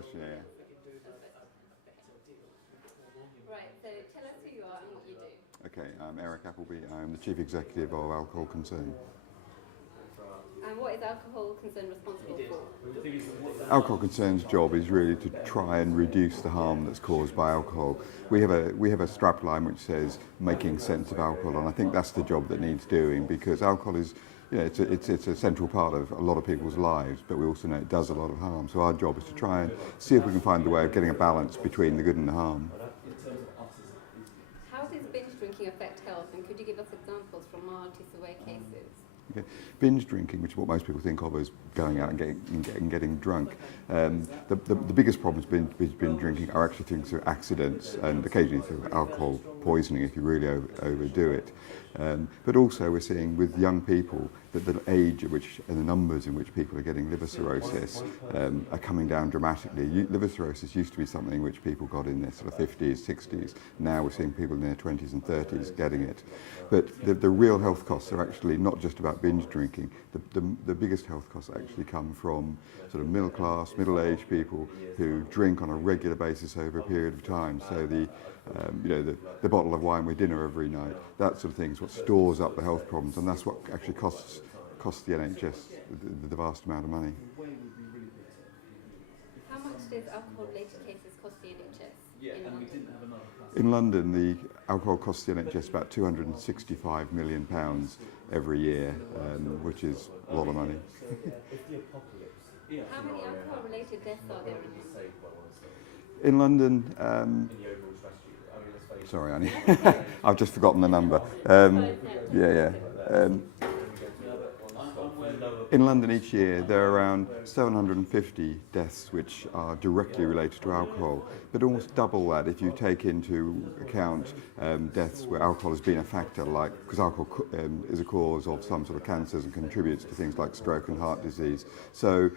question, yeah. Right, so tell us who you are and what you do. Okay, I'm Eric Appleby. I'm the Chief Executive of Alcohol Concern. And what is Alcohol Concern responsible for? Alcohol Concern's job is really to try and reduce the harm that's caused by alcohol. We have a strapline which says making sense of alcohol, and I think that's the job that needs doing, because alcohol is, it's a central part of a lot of people's lives, but we also know it does a lot of harm. So our job is to try and see if we can find a way of getting a balance between the good and the harm. How does binge drinking affect health, and could you give us examples from mild to severe cases? Okay. Binge drinking, which is what most people think of as going out and getting drunk. The biggest problems with binge drinking are actually things through accidents and occasionally through alcohol poisoning if you really overdo it. But also we're seeing with young people that the age at which and the numbers in which people are getting liver cirrhosis are coming down dramatically. Liver cirrhosis used to be something which people got in their sort of 50s, 60s. Now we're seeing people in their 20s and 30s getting it. But the real health costs are actually not just about binge drinking. The biggest health costs actually come from sort of middle class, middle-aged people who drink on a regular basis over a period of time. So the bottle of wine with dinner every night, that sort of thing is what stores up the health problems, and that's what actually costs the NHS the vast amount of money. How much does alcohol-related cases cost the NHS in London? In London, the alcohol costs the NHS about £265 million every year, which is a lot of money. How many alcohol-related deaths are there In London, sorry, Annie, I've just forgotten the number. In London each year there are around 750 deaths which are directly related to alcohol, but almost double that if you take into account deaths where alcohol has been a factor, like because alcohol is a cause of some sort of cancers and contributes to things like stroke and heart disease. So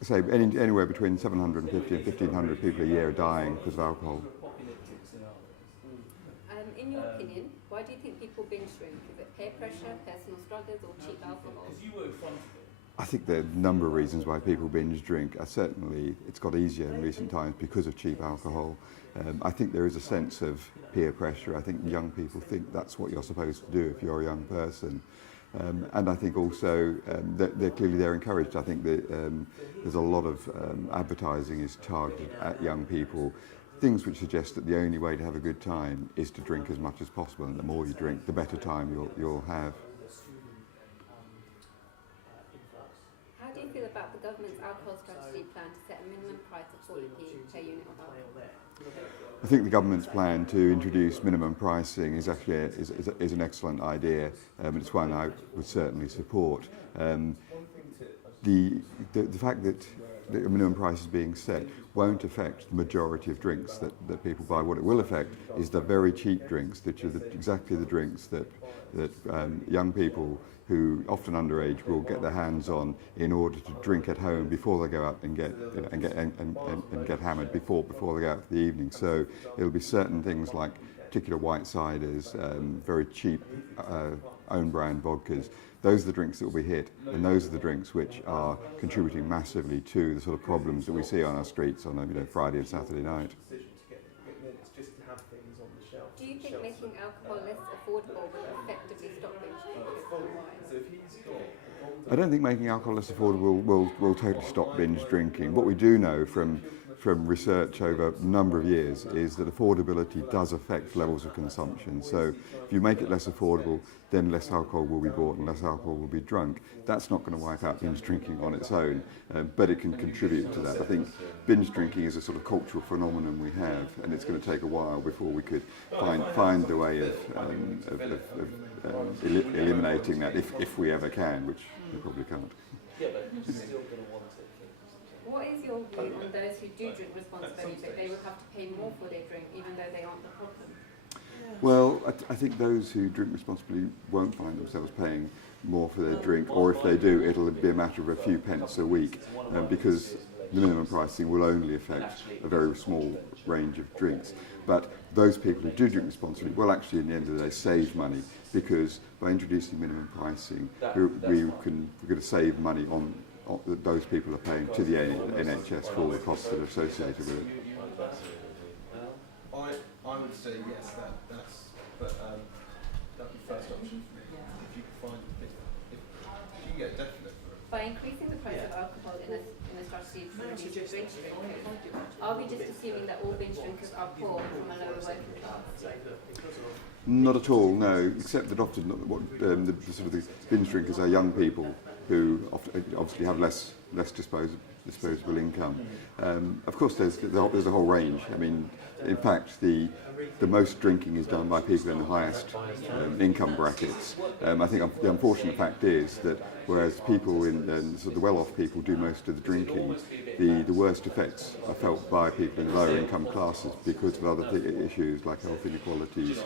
say anywhere between 750 and 1,500 people a year are dying because of alcohol. In your opinion, why do you think people binge drink? Is it peer pressure, personal struggles, or cheap alcohol? I think there are a number of reasons why people binge drink. Certainly, it's got easier in recent times because of cheap alcohol. I think there is a sense of peer pressure. I think young people think that's what you're supposed to do if you're a young person. And I think also that they're encouraged. I think that there's a lot of advertising is targeted at young people. Things which suggest that the only way to have a good time is to drink as much as possible, and the more you drink, the better time you'll have. How do you feel about the government's alcohol strategy plan to set a minimum price of 40p per unit of alcohol? I think the government's plan to introduce minimum pricing is actually is an excellent idea, and it's one I would certainly support. The fact that the minimum price is being set won't affect the majority of drinks that people buy. What it will affect is the very cheap drinks, which are exactly the drinks that young people who often underage will get their hands on in order to drink at home before they go out and get hammered before they go out for the evening. So it'll be certain things like particular white ciders, very cheap own brand vodkas. Those are the drinks that will be hit, and those are the drinks which are contributing massively to the sort of problems that we see on our streets on Friday and Saturday night. Do you think making alcohol less affordable will effectively stop binge drinking? I don't think making alcohol less affordable will totally stop binge drinking. What we do know from research over a number of years is that affordability does affect levels of consumption. So if you make it less affordable, then less alcohol will be bought and less alcohol will be drunk. That's not going to wipe out binge drinking on its own, but it can contribute to that. I think binge drinking is a sort of cultural phenomenon we have, and it's going to take a while before we could find the way of eliminating that, if we ever can, which we probably can't. What is your view on those who do drink responsibly, but they will have to pay more for their drink, even though they aren't the problem? Well, I think those who drink responsibly won't find themselves paying more for their drink, or if they do, it'll be a matter of a few pence a week, because the minimum pricing will only affect a very small range of drinks. But those people who do drink responsibly will actually, in the end of the day, save money, because by introducing minimum pricing, we're going to save money on that those people are paying to the NHS for all the costs that are associated with it. I would say yes, that's but that'd be first option for me. If you could find if you get definite for it. By increasing the price of alcohol in a strategy to reduce binge drinking, are we just assuming that all binge drinkers are poor from a lower working class? Not at all, no. Except that often the sort of the binge drinkers are young people who obviously have less disposable income. Of course, there's a whole range. I mean, in fact, the most drinking is done by people in the highest income brackets. I think the unfortunate fact is that whereas people in sort of the well-off people do most of the drinking, the worst effects are felt by people in lower income classes because of other issues like health inequalities,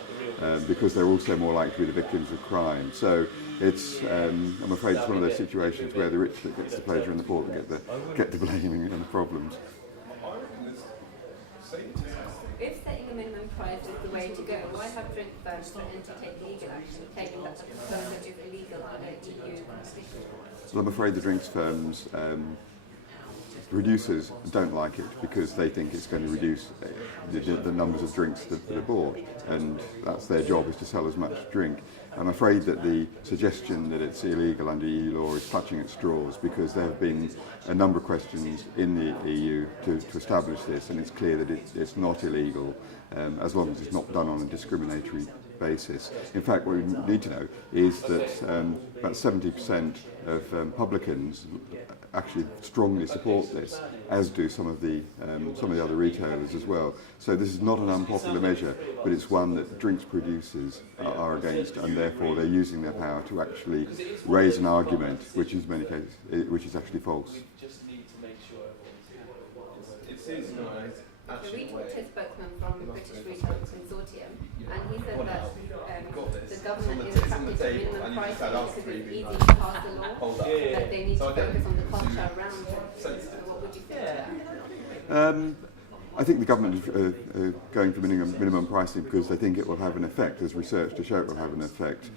because they're also more likely to be the victims of crime. So it's, I'm afraid it's one of those situations where the rich that gets the pleasure and the poor that get the blaming and the problems. If setting a minimum price is the way to go, why have drink firms threatened to take legal action, claiming that the proposal is illegal under EU competition? Well, I'm afraid the drinks firms, producers don't like it because they think it's going to reduce the numbers of drinks that are bought, and that's their job, is to sell as much drink. I'm afraid that the suggestion that it's illegal under EU law is clutching at straws, because there have been a number of questions in the EU to establish this, and it's clear that it's not illegal as long as it's not done on a discriminatory basis. In fact, what we need to know is that about 70% of publicans actually strongly support this, as do some of the other retailers as well. So this is not an unpopular measure, but it's one that drinks producers are against, and therefore they're using their power to actually raise an argument, which is in many cases is actually false. We talked to a spokesman from British Retail Consortium, and he said that the government is attracted to minimum pricing because it's easy to pass the law, and that they need to focus on the culture around it. So what would you think to that? I think the government is going for minimum pricing because they think it will have an effect, there's research to show it will have an effect.